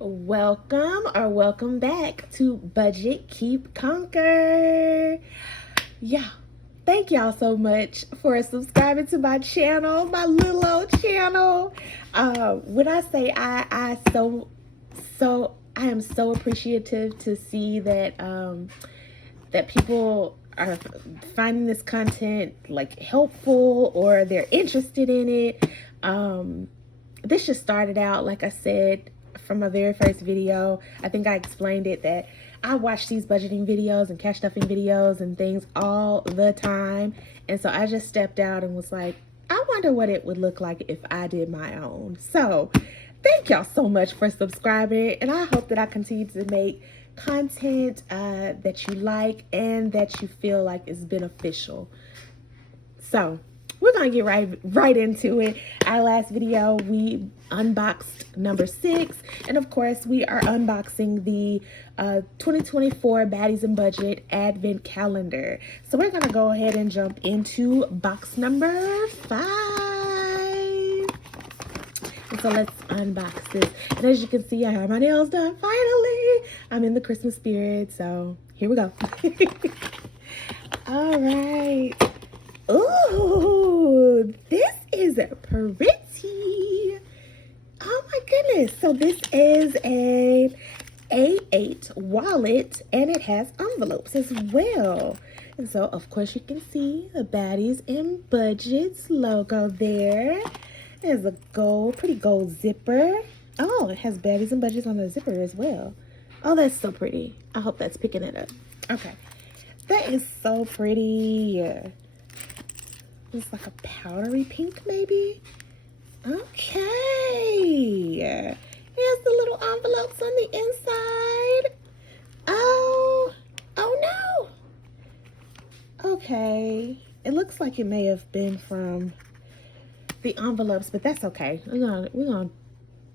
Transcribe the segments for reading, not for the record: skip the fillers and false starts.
Welcome back to Budget Keep Conquer. Yeah, thank y'all so much for subscribing to my channel, my little old channel. When I say I am so appreciative to see that that people are finding this content like helpful or they're interested in it. This just started out, like I said, from my very first video. I think I explained it that I watch these budgeting videos and cash stuffing videos and things all the time. And so I just stepped out and was like, I wonder what it would look like if I did my own. So thank y'all so much for subscribing. And I hope that I continue to make content that you like and that you feel like is beneficial. So we're gonna get right into it. Our last video we unboxed number 6, and of course we are unboxing the 2024 Baddies and Budget Advent Calendar. So we're gonna go ahead and jump into box number 5. And so let's unbox this. And as you can see, I have my nails done finally. I'm in the Christmas spirit, so here we go. All right. Ooh, this is pretty. Oh my goodness. So this is an A8 wallet and it has envelopes as well. And so of course you can see the Baddies and Budgets logo there. There's a pretty gold zipper. Oh, it has Baddies and Budgets on the zipper as well. Oh, that's so pretty. I hope that's picking it up. Okay. That is so pretty. It's like a powdery pink, maybe. Okay. Here's the little envelopes on the inside. Oh no. Okay. It looks like it may have been from the envelopes, but that's okay. We're gonna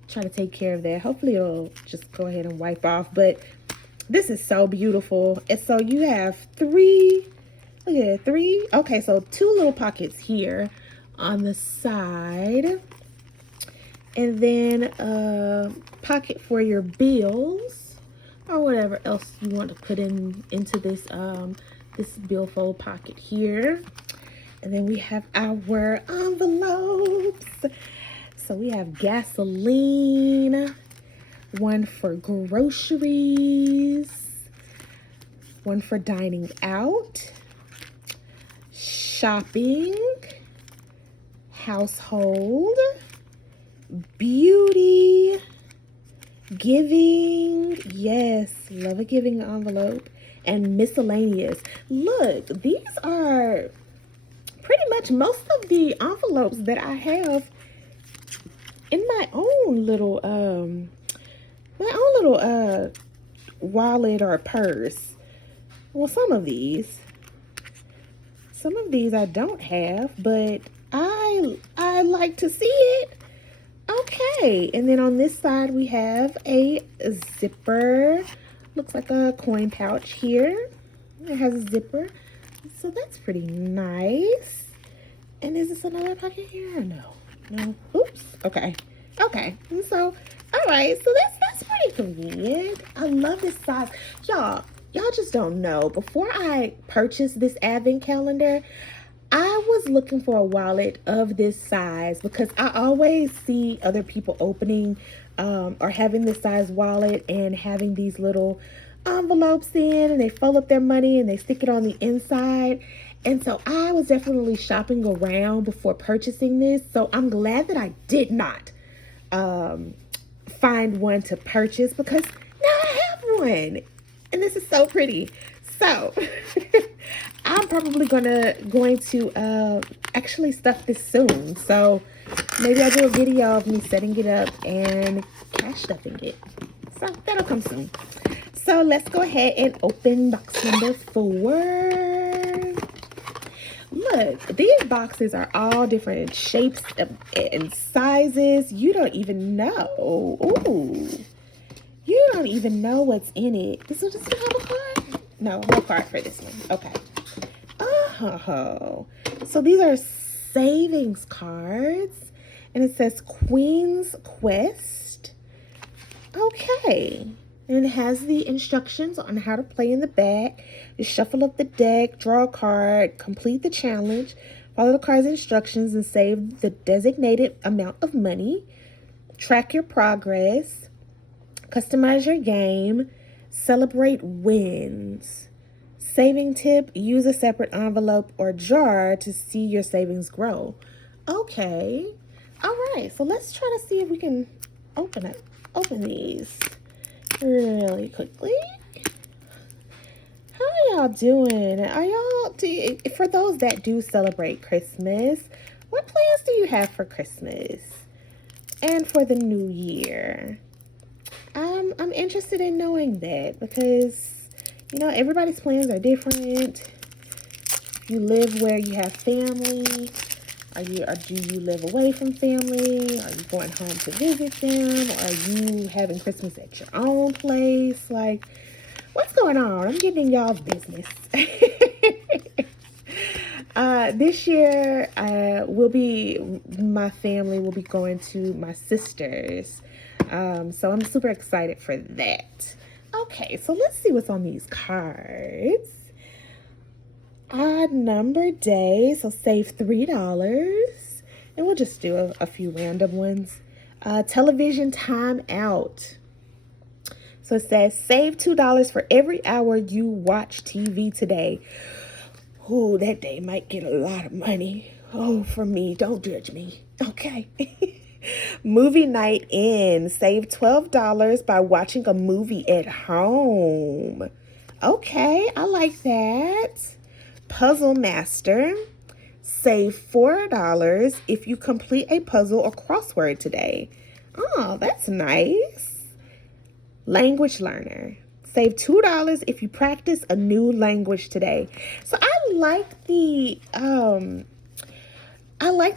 try to take care of that. Hopefully it'll just go ahead and wipe off. But this is so beautiful. And so you have 3. Look at it, 3. Okay, so 2 little pockets here on the side. And then a pocket for your bills or whatever else you want to put into this this billfold pocket here. And then we have our envelopes. So we have gasoline, one for groceries, one for dining out, shopping, household, beauty, giving, yes, love a giving envelope, and miscellaneous. Look, these are pretty much most of the envelopes that I have in my own little wallet or purse. Well, some of these I don't have, but I like to see it. Okay, and then on this side we have a zipper. Looks like a coin pouch here. It has a zipper, so that's pretty nice. And is this another pocket here? No. Oops. Okay. And so, all right. So that's pretty convenient. I love this size, y'all just don't know. Before I purchased this advent calendar, I was looking for a wallet of this size because I always see other people opening or having this size wallet and having these little envelopes in, and they fold up their money and they stick it on the inside. And so I was definitely shopping around before purchasing this. So I'm glad that I did not find one to purchase, because now I have one. And this is so pretty. So I'm probably going to actually stuff this soon. So maybe I'll do a video of me setting it up and cash stuffing it. So that'll come soon. So let's go ahead and open box number 4. Look, these boxes are all different shapes and sizes. You don't even know. Ooh. You don't even know what's in it. Does it have a card? No card for this one. Okay. Oh. So these are savings cards. And it says Queen's Quest. Okay. And it has the instructions on how to play in the back. You shuffle up the deck, draw a card, complete the challenge, follow the card's instructions, and save the designated amount of money. Track your progress. Customize your game. Celebrate wins. Saving tip, use a separate envelope or jar to see your savings grow. Okay. All right. So let's try to see if we can open these really quickly. How y'all doing? For those that do celebrate Christmas, what plans do you have for Christmas and for the new year? I'm interested in knowing that because, everybody's plans are different. You live where you have family. Or do you live away from family? Are you going home to visit them? Or are you having Christmas at your own place? Like, what's going on? I'm getting in y'all's business. This year, my family will be going to my sister's. So I'm super excited for that. Okay, so let's see what's on these cards. Odd number day, so save $3. And we'll just do a few random ones. Television time out. So it says save $2 for every hour you watch TV today. Oh, that day might get a lot of money. Oh, for me, don't judge me. Okay. Movie night in. Save $12 by watching a movie at home. Okay, I like that. Puzzle Master. Save $4 if you complete a puzzle or crossword today. Oh, that's nice. Language Learner. Save $2 if you practice a new language today. So I like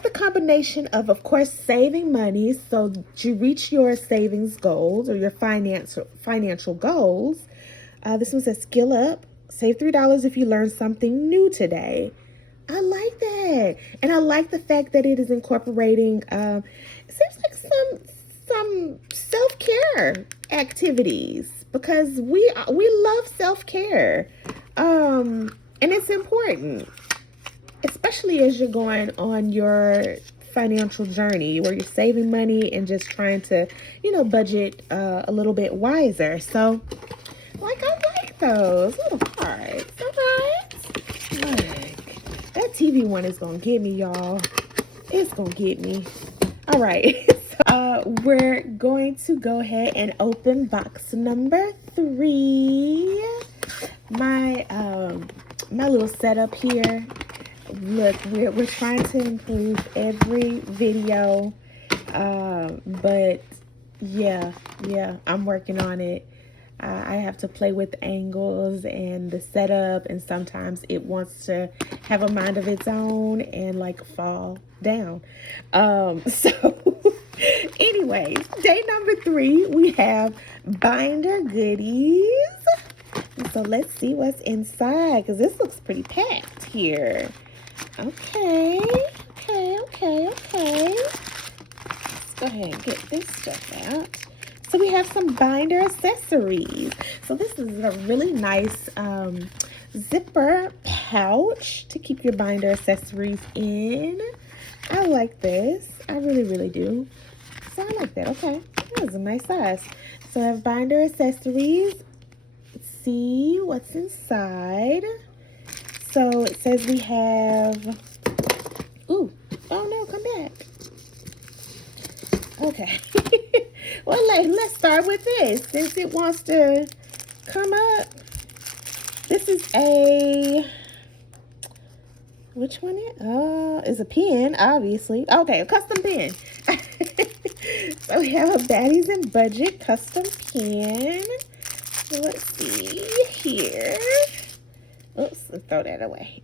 the combination of course, saving money so to reach your savings goals or your financial goals. This one says skill up. Save $3 if you learn something new today. I like that. And I like the fact that it is incorporating, it seems like some self-care activities because we love self-care. And it's important, especially as you're going on your financial journey where you're saving money and just trying to, budget a little bit wiser. So, I like those little cards. All right. That TV one is going to get me, y'all. It's going to get me. All right. So, we're going to go ahead and open box number 3. My little setup here. Look, we're trying to improve every video. But yeah, I'm working on it. I have to play with angles and the setup, and sometimes it wants to have a mind of its own and fall down. So anyways, day number 3, we have binder goodies. So let's see what's inside because this looks pretty packed here. Okay. Let's go ahead and get this stuff out. So we have some binder accessories. So this is a really nice zipper pouch to keep your binder accessories in. I like this. I really do. So I like that. Okay. That was a nice size. So I have binder accessories. Let's see what's inside. So it says we have... Ooh. Oh no, come back. Okay. Well, let's start with this since it wants to come up. This is which one is a pen, obviously. Okay, a custom pen. So we have a Baddies and Budget custom pen. So let's see here. Oops, let's throw that away.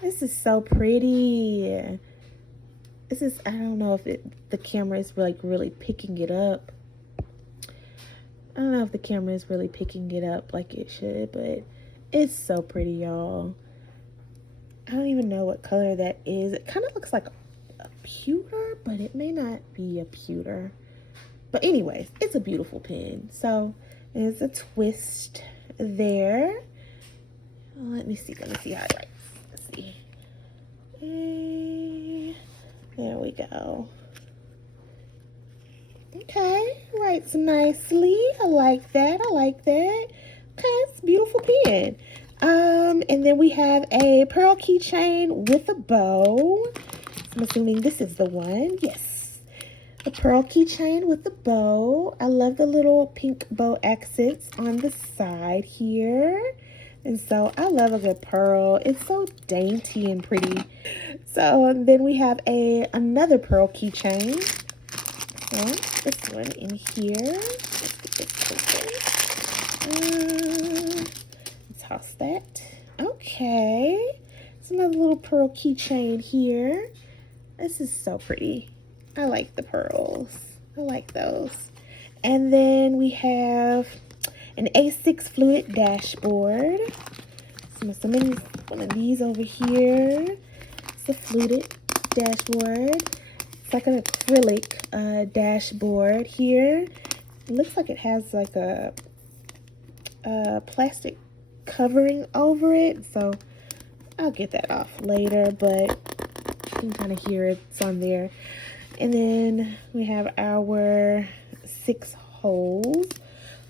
This is so pretty. This is, I don't know if the camera is really picking it up. I don't know if the camera is really picking it up like it should, but it's so pretty, y'all. I don't even know what color that is. It kind of looks like a pewter, but it may not be a pewter. But anyways, it's a beautiful pen. So there's a twist there. Let me see how it writes. Let's see. There we go. Okay, writes nicely. I like that. Okay, it's a beautiful pen. And then we have a pearl keychain with a bow. I'm assuming this is the one. Yes. A pearl keychain with the bow. I love the little pink bow accents on the side here. And so I love a good pearl. It's so dainty and pretty. So then we have another pearl keychain. So this one in here. Let's get this open. Toss that. Okay. It's another little pearl keychain here. This is so pretty. I like the pearls. I like those. And then we have an A6 fluid dashboard. So one of these over here. It's a fluted dashboard. It's like an acrylic dashboard here. It looks like it has like a plastic covering over it. So I'll get that off later, but you can kind of hear it's on there. And then we have our 6 holes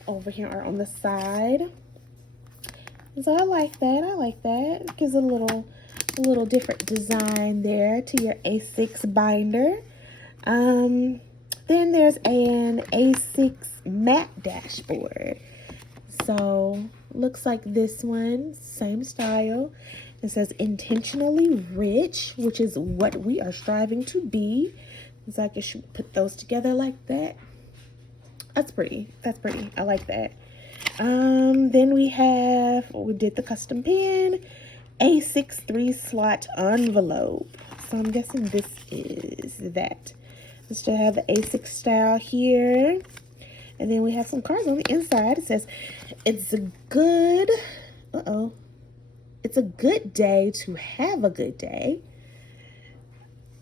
over here are on the side. And so I like that. It gives a little different design there to your A6 binder. Then there's an A6 matte dashboard. So looks like this one, same style. It says intentionally rich, which is what we are striving to be. So I guess you put those together like that. That's pretty. I like that. Then we did the custom pen, A6 3-slot envelope. So I'm guessing this is that. We still have the A6 style here. And then we have some cards on the inside. It says, it's a good day to have a good day.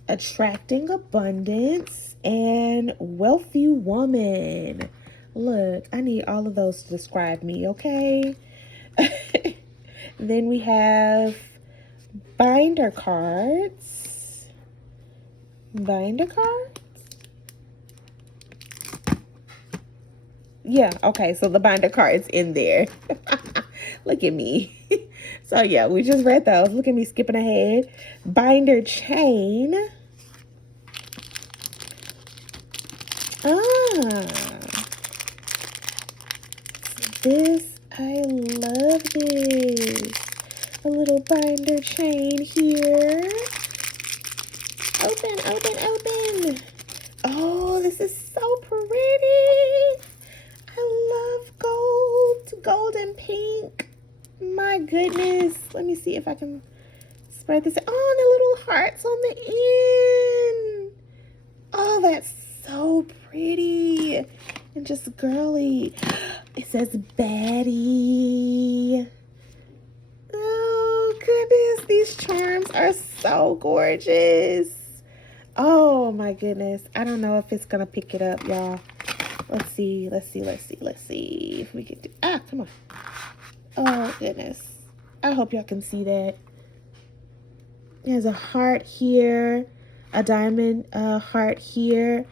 Attracting abundance and wealthy woman. Look, I need all of those to describe me, okay? Then we have binder cards. Yeah, okay, so the binder card's in there. Look at me. So yeah, we just read those. Look at me skipping ahead. Binder chain. I love this. A little binder chain here. Open. Oh, this is so pretty. I love gold and pink. My goodness. Let me see if I can spread this. Oh, the little hearts on the end. Oh, that's so pretty and just girly. It says Baddie. Oh goodness, these charms are so gorgeous. Oh my goodness, I don't know if it's gonna pick it up, y'all. Let's see if we can do. Come on. Oh goodness, I hope y'all can see that. There's a heart here, a diamond heart here.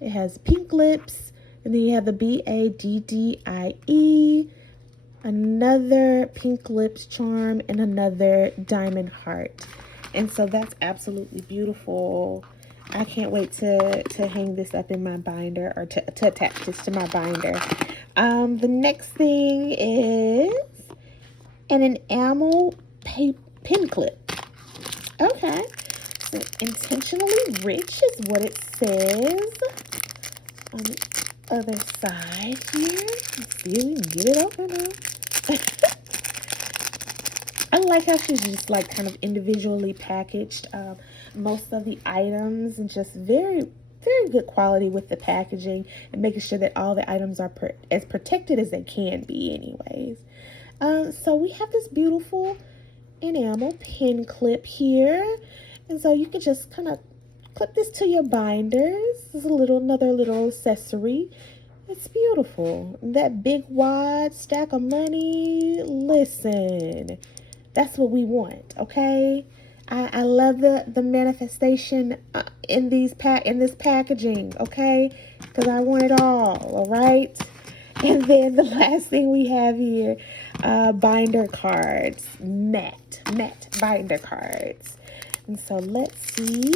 It has pink lips, and then you have the BADDIE, another pink lips charm, and another diamond heart. And so that's absolutely beautiful. I can't wait to hang this up in my binder, or to attach this to my binder. The next thing is an enamel pin clip. Okay, so intentionally rich is what it says on the other side here. Let's see if we can get it open now. I like how she's just like kind of individually packaged most of the items, and just very good quality with the packaging, and making sure that all the items are as protected as they can be anyways. So we have this beautiful enamel pin clip here, and so you can just kind of clip this to your binders. This is another little accessory. It's beautiful. That big wad stack of money. Listen, that's what we want, okay? I love the manifestation in this packaging, okay? Because I want it all right? And then the last thing we have here, binder cards, matte binder cards. And so let's see.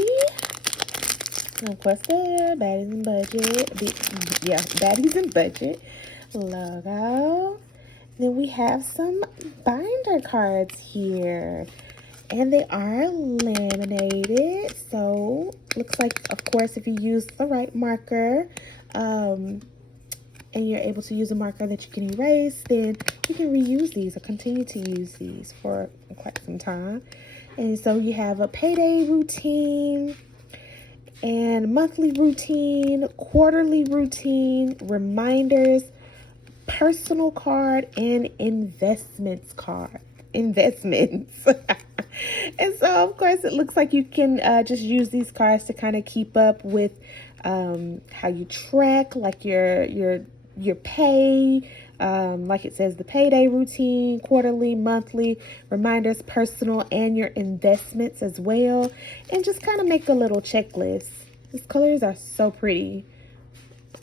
And of course, the Baddies and Budget, Baddies and Budget logo. Then we have some binder cards here, and they are laminated. So looks like, of course, if you use the right marker, and you're able to use a marker that you can erase, then you can reuse these or continue to use these for quite some time. And so you have a payday routine and monthly routine, quarterly routine, reminders, personal card, and investments card. Investments. And so, of course, it looks like you can just use these cards to kind of keep up with how you track, like your pay, like it says, the payday routine, quarterly, monthly, reminders, personal, and your investments as well. And just kind of make a little checklist. These colors are so pretty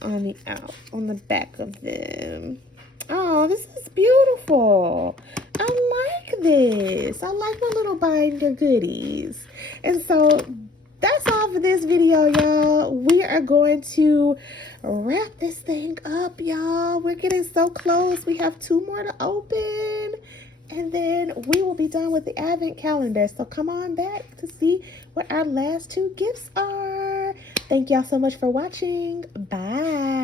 on the back of them. Oh, this is beautiful. I like this. I like my little binder goodies. And so that's all for this video, y'all. We are going to wrap this thing up, y'all. We're getting so close. We have 2 more to open, and then we will be done with the advent calendar. So come on back to see what our last 2 gifts are. Thank y'all so much for watching. Bye.